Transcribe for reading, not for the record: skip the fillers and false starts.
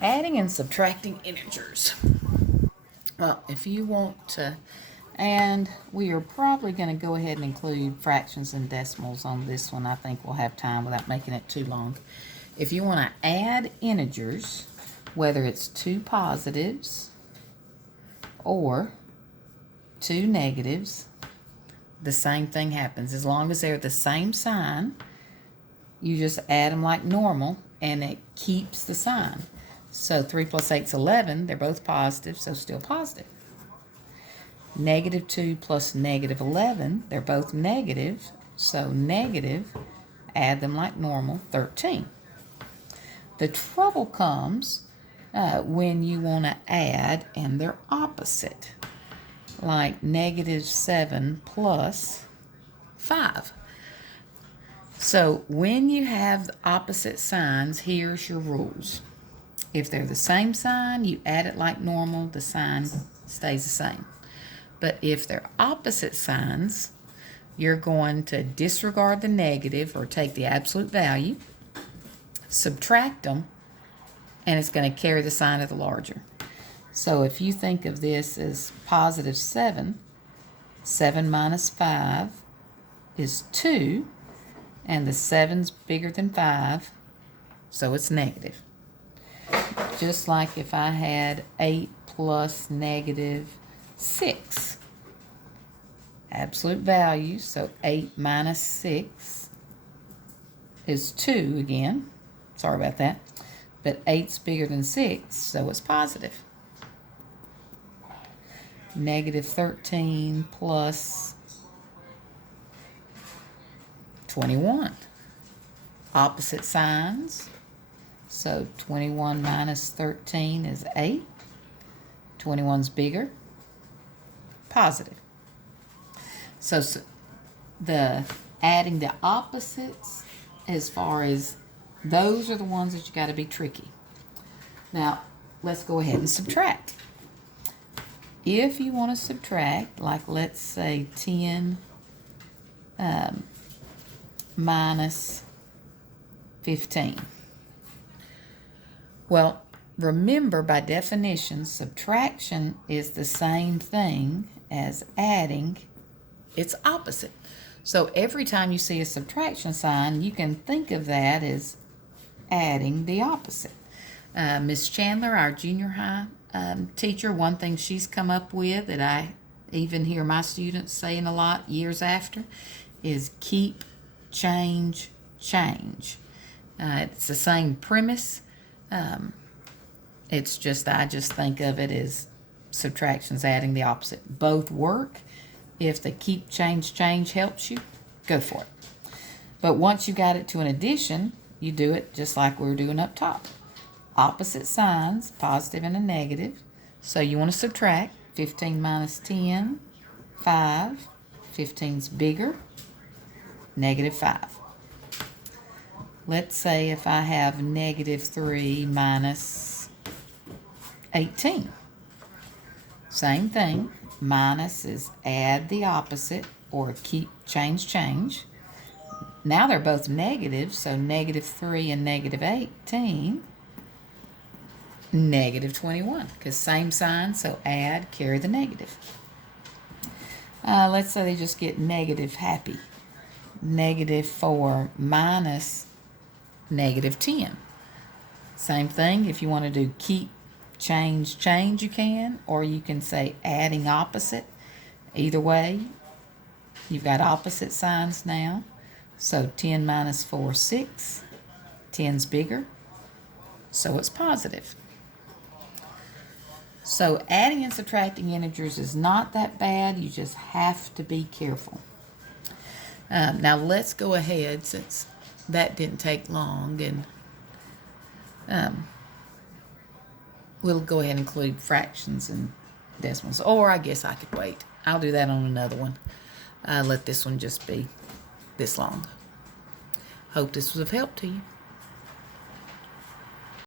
Adding and subtracting integers. Well, if you want to, and we are probably going to go ahead and include fractions and decimals on this one. I think we'll have time without making it too long. If you want to add integers, whether it's two positives or two negatives, the same thing happens. As long as they're the same sign, you just add them like normal, and it keeps the sign. So 3 plus 8 is 11. They're both positive, so still positive. Negative 2 plus negative 11. They're both negative, so negative. Add them like normal, 13. The trouble comes when you want to add and they're opposite, like negative 7 plus 5. So when you have the opposite signs, here's your rules. If they're the same sign, you add it like normal, the sign stays the same. But if they're opposite signs, you're going to disregard the negative or take the absolute value, subtract them, and it's going to carry the sign of the larger. So if you think of this as positive 7, 7 minus 5 is 2, and the 7's bigger than 5, so it's negative. Just like if I had 8 plus negative 6. Absolute value, so 8 minus 6 is 2 again. Sorry about that. But 8's bigger than 6, so it's positive. Negative 13 plus 21. Opposite signs. So 21 minus 13 is 8. 21's bigger. Positive. So the adding the opposites, as far as those are the ones that you got to be tricky. Now, let's go ahead and subtract. If you want to subtract, like let's say 10 minus 15. Well, remember, by definition, subtraction is the same thing as adding. It's opposite. So every time you see a subtraction sign, you can think of that as adding the opposite. Miss Chandler, our junior high teacher, one thing she's come up with that I even hear my students saying a lot years after is keep, change, change. It's the same premise. It's just, I just think of it as subtractions adding the opposite. Both work. If the keep, change, change helps you, go for it. But once you got it to an addition, you do it just like we were doing up top. Opposite signs, positive and a negative. So you want to subtract 15 minus 10, 5. 15's bigger, negative 5. Let's say if I have negative 3 minus 18. Same thing. Minus is add the opposite, or keep, change, change. Now they're both negative, so negative 3 and negative 18. Negative 21, because same sign, so add, carry the negative. Let's say they just get negative happy. Negative 4 minus negative 10. Same thing, if you want to do keep, change, change, you can, or you can say adding opposite. Either way, you've got opposite signs now. So 10 minus 4, 6. 10's bigger, so it's positive. So adding and subtracting integers is not that bad. You just have to be careful. Now let's go ahead, since that didn't take long, and we'll go ahead and include fractions and decimals. Or I guess I could wait. I'll do that on another one. Let this one just be this long. Hope this was of help to you.